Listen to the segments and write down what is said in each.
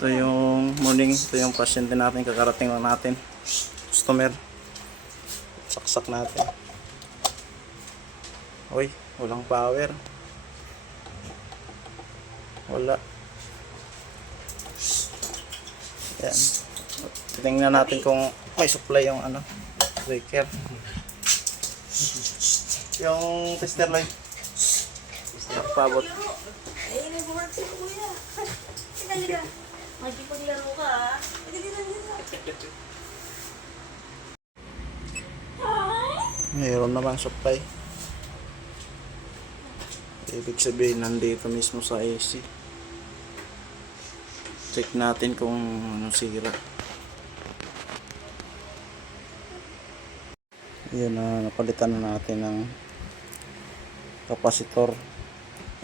Ito yung morning, ito yung pasyente natin, kakarating lang natin. Customer. Saksak natin. Uy, walang power. Wala. Yan. Tingnan natin kung may supply yung ano, breaker. Yung tester light. Pabot. Ay, nag-work si Kuya. Halika. Magkipaglaro ka, ha? Mayroon naman supply. Ibig sabihin, nandito mismo sa AC. Check natin kung ano sira. Yun na, napalitan na natin ng kapasitor.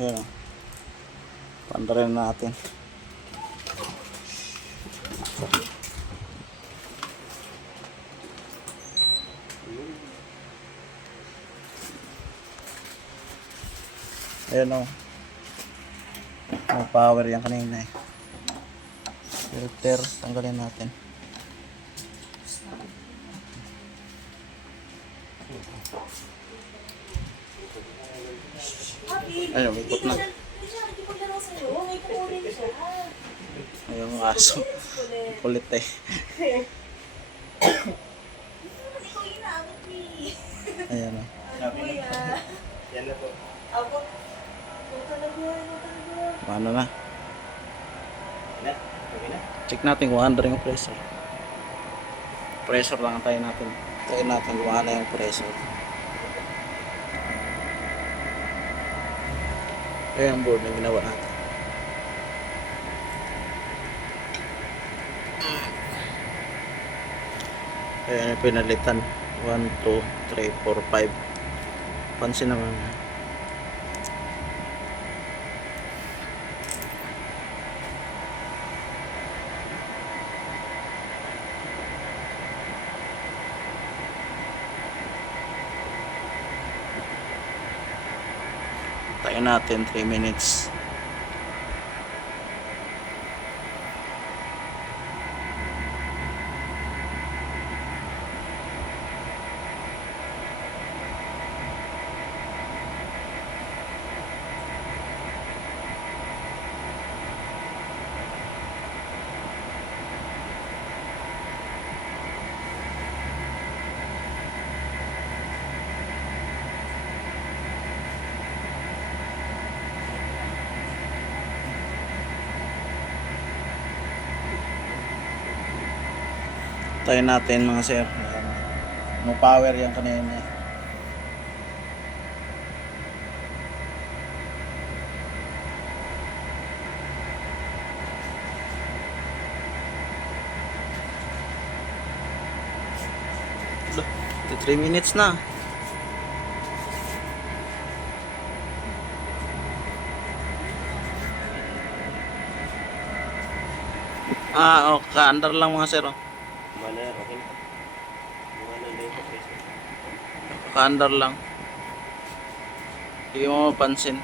Yun, pandarin natin. Ayan o. May power yan kanina eh. Filter, tanggalin natin. Ayun, may ikot na. Hindi siya nakikipaglaro sa'yo. May kukunin siya. Ayun ang aso. Kulit eh. Ikaw inaabot ni. Ayan o. Kuya. Yan na po. Abot. Ito talaga. Ito talaga. Paano na? Na? Okay na? Check natin kung under yung pressure. Pressure lang tayo natin. Tayo natin kung ano yung pressure. Ayan ang board na ginawa natin. Ayan yung pinalitan. 1, 2, 3, 4, 5. Pansin naman. Tayo natin 3 minutes. Tayo natin mga sir. No power yan kanina. Loh, 3 minutes na. Oh, ka-under lang mga sir. Oh. Mana, okay na. Mana na yung pressure. Ka-under lang. Hindi mo mapansin.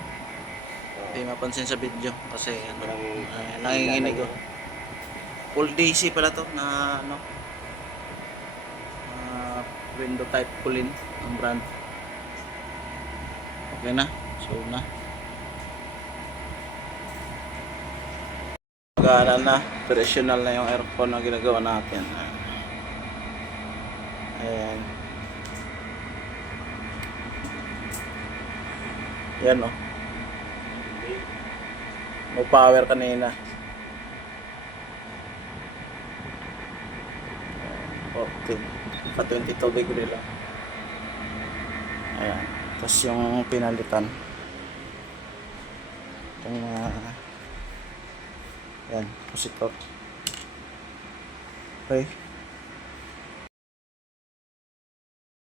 Hindi mapansin sa video kasi ano, Parang nanginginig ko. Full DC pala to na ano. Window type pull-in ang brand. Okay na. So na. Magana na. Operational na yung aircon na ginagawa natin. Ayan. Yan o. No power kanina. 14. Pa 22 degree lang. Ayan. Tapos yung pinalitan. Itong yan, positor. Okay.